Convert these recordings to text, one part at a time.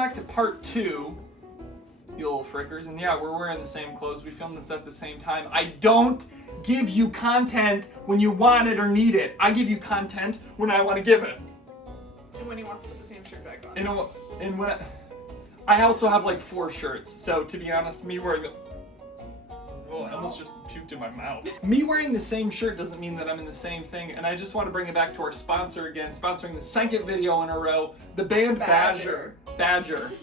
back to part 2, you little frickers, and yeah, we're wearing the same clothes. We filmed this at the same time. I don't give you content when you want it or need it. I give you content when I want to give it. And when he wants to put the same shirt back on. And when I also have like 4 shirts, so to be honest, me wearing the... Oh, I almost just puked in my mouth. Me wearing the same shirt doesn't mean that I'm in the same thing, and I just want to bring it back to our sponsor again, sponsoring the second video in a row, the band Bajjer.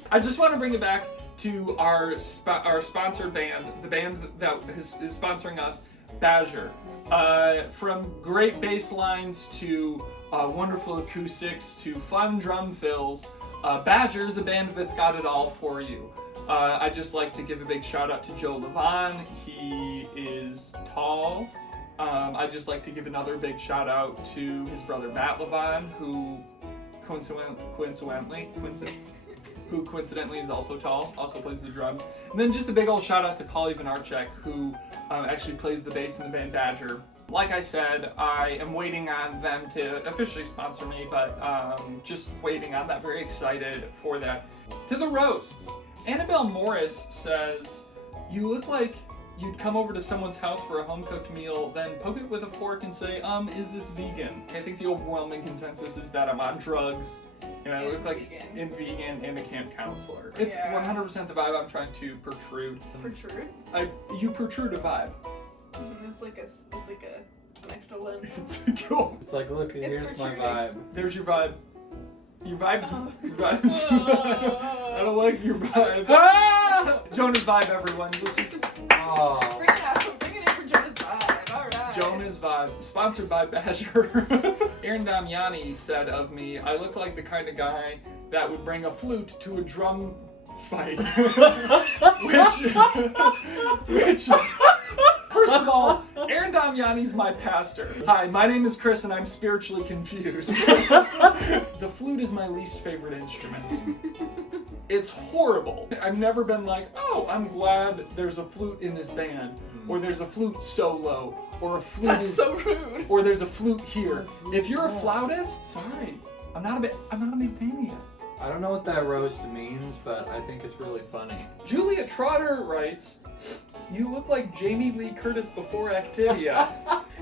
I just want to bring it back to our sponsor band, the band that is sponsoring us, Bajjer. From great bass lines to wonderful acoustics to fun drum fills, Bajjer is a band that's got it all for you. I'd just like to give a big shout out to Joe Levon. He is tall. I'd just like to give another big shout out to his brother Matt Levon, who coincidentally is also tall, also plays the drum. And then just a big old shout out to Paulie Vanarchek, who actually plays the bass in the band Bajjer. Like I said, I am waiting on them to officially sponsor me, but just waiting on that. Very excited for that. To the roasts. Annabelle Morris says, you look like you'd come over to someone's house for a home-cooked meal, then poke it with a fork and say, is this vegan? I think the overwhelming consensus is that I'm on drugs, and I look like a vegan and a camp counselor. It's 100% the vibe I'm trying to protrude. Protrude? You protrude a vibe. It's like an extra limb. It's cool. It's like, look, here's my vibe. There's your vibe. Your vibes. Your vibes. I don't like your vibes. Jonah's vibe, everyone. Let's just. Bring it out. Bring it in for Jonah's vibe. All right. Jonah's vibe. Sponsored by Bajjer. Aaron Damiani said of me, I look like the kind of guy that would bring a flute to a drum fight. which first of all, Aaron Damiani's my pastor. Hi, my name is Chris and I'm spiritually confused. The flute is my least favorite instrument. It's horrible. I've never been like, oh, I'm glad there's a flute in this band, or there's a flute solo, or a flute That's so rude. or there's a flute here. If you're a flautist, sorry, I'm not a big fan of you. I don't know what that roast means, but I think it's really funny. Julia Trotter writes, you look like Jamie Lee Curtis before Activia.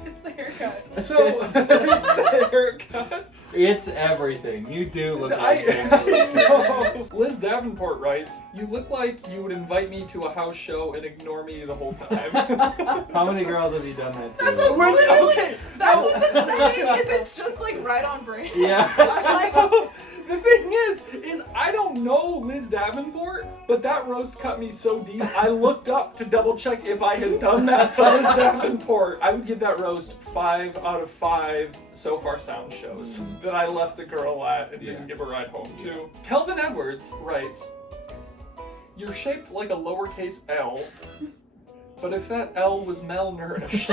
It's the haircut. So, it's the haircut. It's everything. You do look like Jamie Lee Curtis. No. Liz Davenport writes, you look like you would invite me to a house show and ignore me the whole time. How many girls have you done that to? That's what's upsetting, is it's just like right on brand. Yeah. It's like, the thing is I don't know Liz Davenport, but that roast cut me so deep, I looked up to double check if I had done that to Liz Davenport. I would give that roast 5 out of 5 So Far Sound shows that I left a girl at and didn't give a ride home to. Kelvin Edwards writes, you're shaped like a lowercase L, but if that L was malnourished.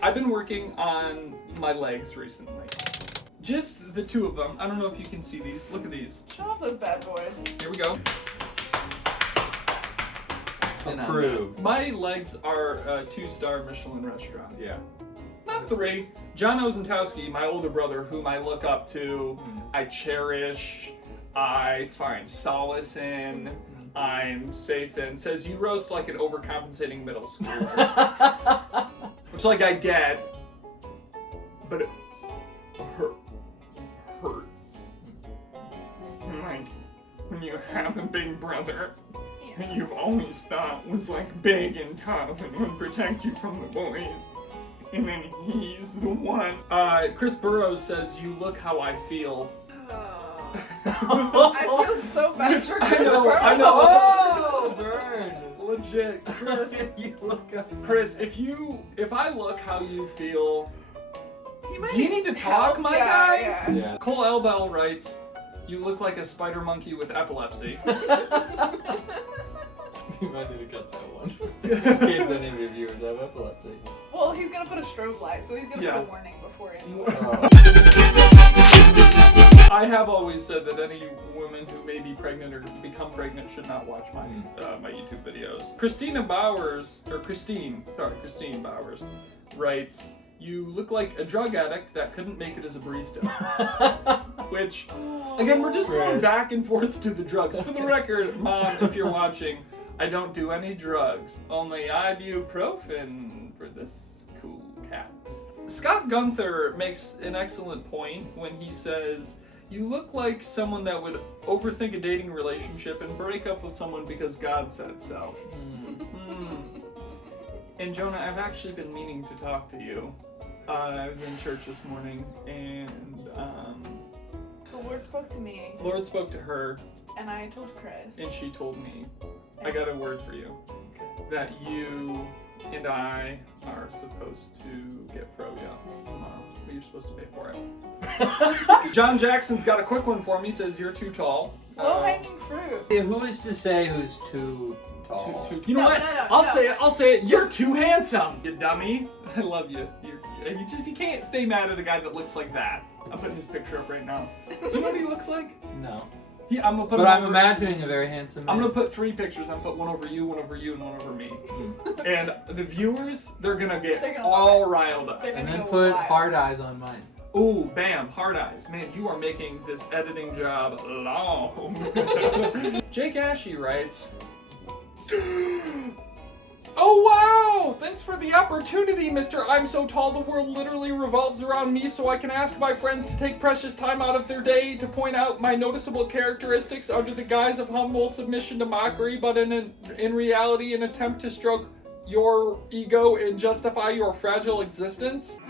I've been working on my legs recently. Just the 2 of them. I don't know if you can see these. Look at these. show off those bad boys. Here we go. Approved. My legs are a 2-star Michelin restaurant. Yeah. Not 3. John Ozentowski, my older brother, whom I look up to, I cherish, I find solace in, I'm safe in, says you roast like an overcompensating middle schooler. Which, like, I get, but it hurts. Like, when you have a big brother that you've always thought was, like, big and tough and would protect you from the bullies, and then he's the one. Chris Burrows says, you look how I feel. I feel so bad for Chris Burrows. I know. Oh, burn. Legit, Chris. You look up. Chris, if I look how you feel, might do you need to talk, help. my guy? Yeah. Cole Elbell writes, you look like a spider monkey with epilepsy. You might need to cut that one. In case any of your viewers have epilepsy. Well, he's gonna put a strobe light, so he's gonna put a warning before anyone. I have always said that any woman who may be pregnant or become pregnant should not watch my my YouTube videos. Christine Bowers writes, you look like a drug addict that couldn't make it as a barista. Which, Again, we're just going Chris. back and forth to the drugs. For the record, Mom, if you're watching, I don't do any drugs. Only ibuprofen for this cool cat. Scott Gunther makes an excellent point when he says, you look like someone that would overthink a dating relationship and break up with someone because God said so. And Jonah, I've actually been meaning to talk to you. I was in church this morning and The Lord spoke to me, Lord spoke to her and I told Chris. and she told me, I got a word for you. That you and I are supposed to get froyo tomorrow. But you're supposed to pay for it. John Jackson's got a quick one for me. Says you're too tall. Low-hanging fruit. Yeah, who is to say who's too tall? You know No, what? no, no, I'll no. say it. I'll say it. You're too handsome, you dummy. I love you. You can't stay mad at a guy that looks like that. I'm putting his picture up right now. Do you know what he looks like? No. I'm gonna put. But him I'm over- imagining a very handsome man. I'm gonna put 3 pictures. I'm gonna put one over you, and one over me. And the viewers, they're gonna get They're gonna all love it. riled up. They're And gonna then go put wild. hard eyes on mine. Ooh, bam, hard eyes. Man, you are making this editing job long. Jake Ashy writes, oh wow! Thanks for the opportunity, Mr. I'm So Tall. The world literally revolves around me, so I can ask my friends to take precious time out of their day to point out my noticeable characteristics under the guise of humble submission to mockery, but in reality an attempt to stroke your ego and justify your fragile existence.